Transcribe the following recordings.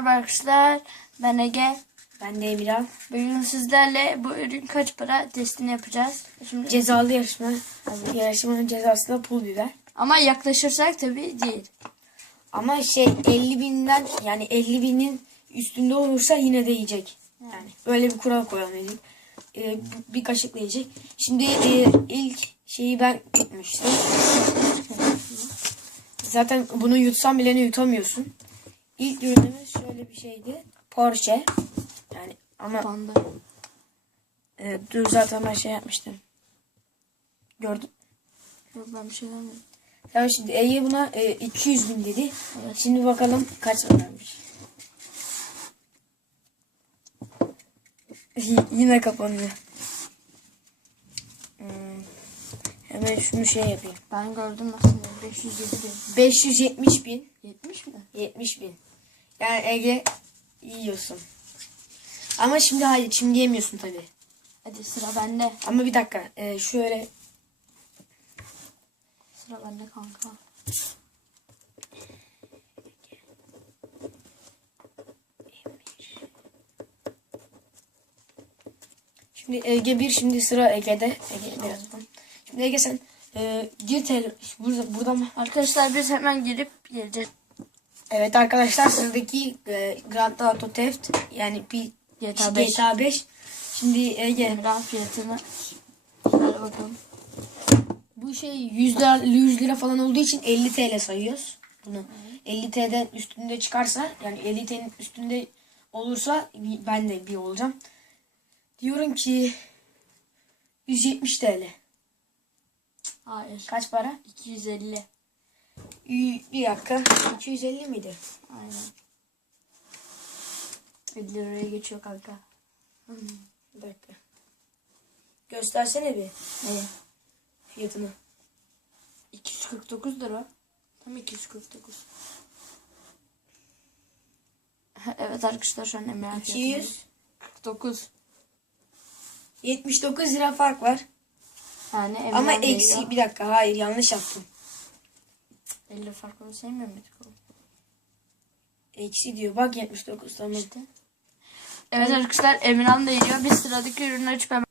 Merhaba arkadaşlar. Ben Ege. Ben de Emirhan. Bugün sizlerle bu ürün kaç para testini yapacağız. Şimdi Cezalı yarışma. Yarışmanın cezası da pul biber. ama yaklaşırsak tabii değil. Ama şey 50 binden yani 50 binin üstünde olursa yine de yiyecek. Yani böyle bir kural koyalım dedik. Ee, bir- kaşıkla yiyecek. Şimdi e, ilk şeyi ben yutmuştum. Zaten bunu yutsan bile ne yutamıyorsun. İlk ürünümüz şöyle bir şeydi. Porsche. Yani ama Panda. e, dur zaten ben şey yapmıştım. Gördün. Yok ben bir şey. Tamam şimdi Ege buna e, 200 bin dedi. Evet. Şimdi bakalım kaç vermiş. Yine kapanıyor. Hmm. Hemen şunu şey yapayım. Ben gördüm aslında 507 bin. 570 bin. 70 mi? 70 bin. Yani Ege yiyorsun. Ama şimdi hayır şimdi yemiyorsun tabi. Hadi sıra bende. Ama bir dakika. e, şöyle Sıra bende kanka. Şimdi Ege bir şimdi sıra Ege'de. Ege birazdan. Şimdi Ege sen e, gir tel burada, burada mı? Arkadaşlar biz hemen girip geleceğiz. Evet arkadaşlar sıradaki e, Grand Theft Auto Theft yani bir GTA 5. GTA 5. Şimdi Ege Emrah fiyatını şöyle bakalım. bu şey 100 lira, 100 lira falan olduğu için 50 TL sayıyoruz bunu. 50 TL'den üstünde çıkarsa yani 50 TL'nin üstünde olursa ben de bir olacağım. Diyorum ki 170 TL. Hayır. Kaç para? 250. Ü- Bir dakika. 250 miydi? Aynen. 50 liraya geçiyor kanka. Bir dakika. Göstersene bir Ne? fiyatını. 249 lira. Tam 249. evet arkadaşlar şu an Emrah 200. 49. 79 lira fark var. Yani Ama Bey eksi ya. bir dakika hayır yanlış yaptım. 50 fark onu sevmiyor muyduk oğlum? Eksi diyor bak 79 tamam. İşte. Evet arkadaşlar Emirhan da yiyor. Biz sıradaki ürünü açıp hemen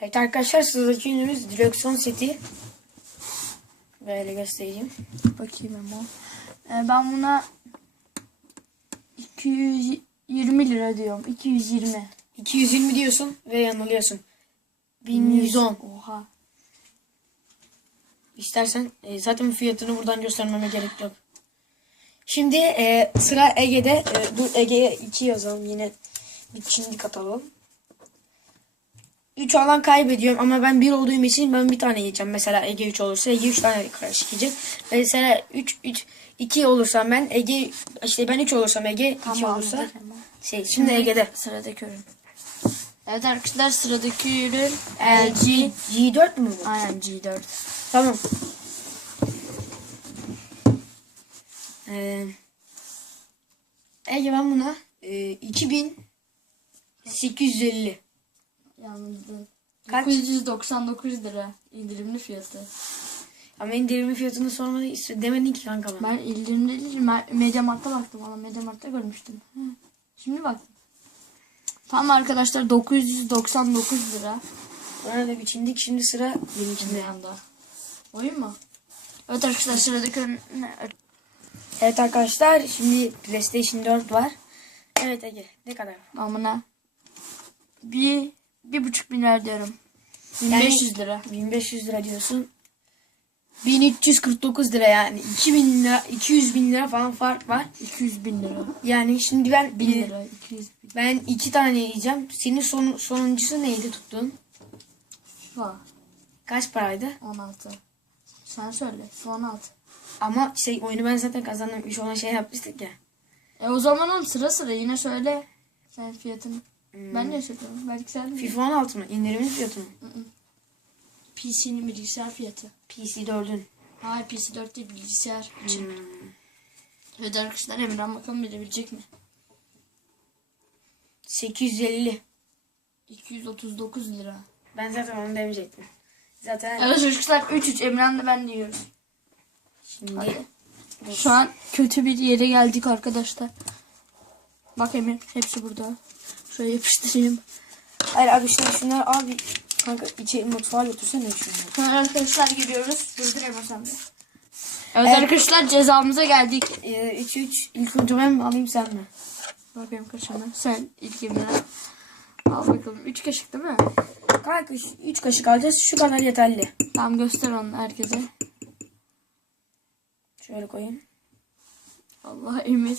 Evet arkadaşlar sıradaki ürünümüz direksiyon seti. Böyle göstereyim. bakayım ama. Ee, ben buna 220 lira diyorum. 220. 220 diyorsun ve yanılıyorsun. 1110. Oha. İstersen e, zaten fiyatını buradan göstermeme gerek yok. Şimdi e, sıra Ege'de. E, dur Ege'ye 2 yazalım yine. Bir çimdik atalım. 3 alan kaybediyorum ama ben 1 olduğum için ben bir tane yiyeceğim. Mesela Ege 3 olursa Ege 3 tane karışık yiyecek. Mesela 3 3 2 olursam ben Ege işte ben 3 olursam Ege 2 Tamam, olursa anladım, şey şimdi Ege'de. Sıradaki ürün. Evet arkadaşlar sıradaki ürün LG. G4 mü bu? Aynen G4. Tamam. Ee, Ege ben buna e, 2850. Yalnızdı. Kaç? 999 lira indirimli fiyatı. Ama indirimli fiyatını sormadı iste- demedin ki kanka bana. Ben indirimli değil, Me- Mediamarkt'ta baktım. Valla Mediamarkt'ta görmüştüm. Hı. Şimdi baktım. Tamam arkadaşlar 999 lira. Bana da biçindik şimdi sıra benimkinde. Bir anda. Oyun mu? Evet arkadaşlar sıradaki ürün Evet arkadaşlar şimdi PlayStation 4 var. Evet Ege ne kadar? namına bir, bir buçuk lira diyorum. 1500 lira. 1500 lira diyorsun. 1349 lira yani 2000 lira 200 bin lira falan fark var. 200 bin lira. Yani şimdi ben 1000 lira. 200 bin. Ben iki tane yiyeceğim. Senin son, sonuncusu neydi tuttuğun? Şu Kaç paraydı? 16. Sen söyle. Şu 16. Ama şey oyunu ben zaten kazandım. Üç olan şey yapmıştık ya. E o zaman oğlum sıra sıra yine söyle. Sen fiyatını. Ben ne söylüyorum? Belki sen de. FIFA 16 mı? İndirimli fiyatı mı? PC'nin bilgisayar fiyatı. PC 4'ün. Hayır PC 4 değil bilgisayar için. Evet arkadaşlar Emirhan bakalım bilebilecek mi? 850. 239 lira. Ben zaten onu demeyecektim. Zaten Evet çocuklar 3-3 Emran da ben de yiyoruz. şimdi Şu an kötü bir yere geldik arkadaşlar. Bak Emir hepsi burada. Şöyle yapıştırayım. Hayır abi şimdi şunları abi kanka içeri mutfağa götürsene. Sonra arkadaşlar giriyoruz. Durduramam sen de. Evet, Evet. arkadaşlar cezamıza geldik. 3-3 ilk önce ben mi alayım sen mi? Bakayım kaşığına. Sen ilk Emre. Al bakalım. 3 kaşık değil mi? Kanka 3 kaşık alacağız şu kadar yeterli. Tamam göster onu herkese. Şöyle koyayım. Allah Emir.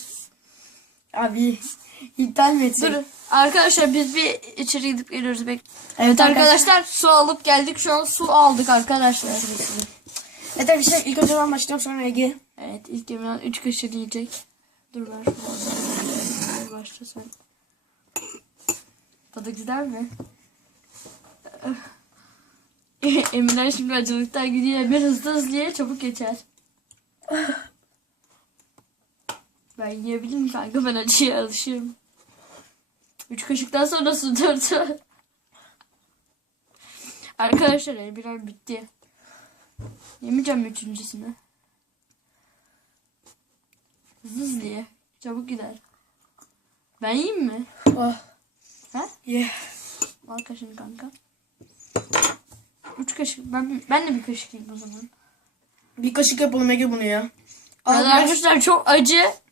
Abi iptal mi etsek? Dur. Arkadaşlar biz bir içeri gidip geliyoruz. Bek Evet arkadaşlar su alıp geldik. Şu an su aldık arkadaşlar. Evet arkadaşlar ilk önce ben başlıyorum sonra Ege. Evet ilk Emre 3 kaşık yiyecek. Dur ver. Dur başla sen. Tadı güzel mi? Emine şimdi acılıktan gidiyor. Emir hızlı hızlı ye çabuk geçer. Ben yiyebilirim kanka ben acıya alışıyorum. Üç kaşıktan sonra su durdu. Arkadaşlar Emir bitti. Yemeyeceğim üçüncüsünü. Hızlı hızlı ye. Çabuk gider. Ben yiyeyim mi? Oh. Ha? Yeah. Al kaşını kanka. Üç kaşık. Ben, ben de bir kaşık yiyeyim o zaman. Bir kaşık yapalım Ege bunu ya. Arkadaşlar çok acı.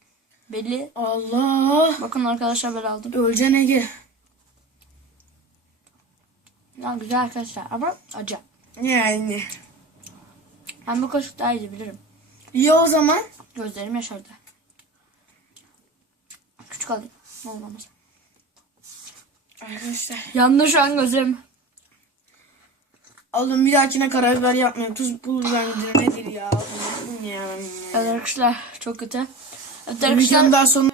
Belli. Allah. Bakın arkadaşlar ben aldım. Öleceksin Ege. Ya güzel arkadaşlar ama acı. Yani. Ben bu kaşık daha iyi bilirim. İyi o zaman. Gözlerim yaşardı. Küçük alayım. Ne olmaz. Arkadaşlar. Yandı şu an gözlerim. Alın bir dahakine karabiber yapmayın. Tuz pul biber nedir ya? Unuttum ya. Evet arkadaşlar çok kötü. Evet Videonun arkadaşlar daha sonuna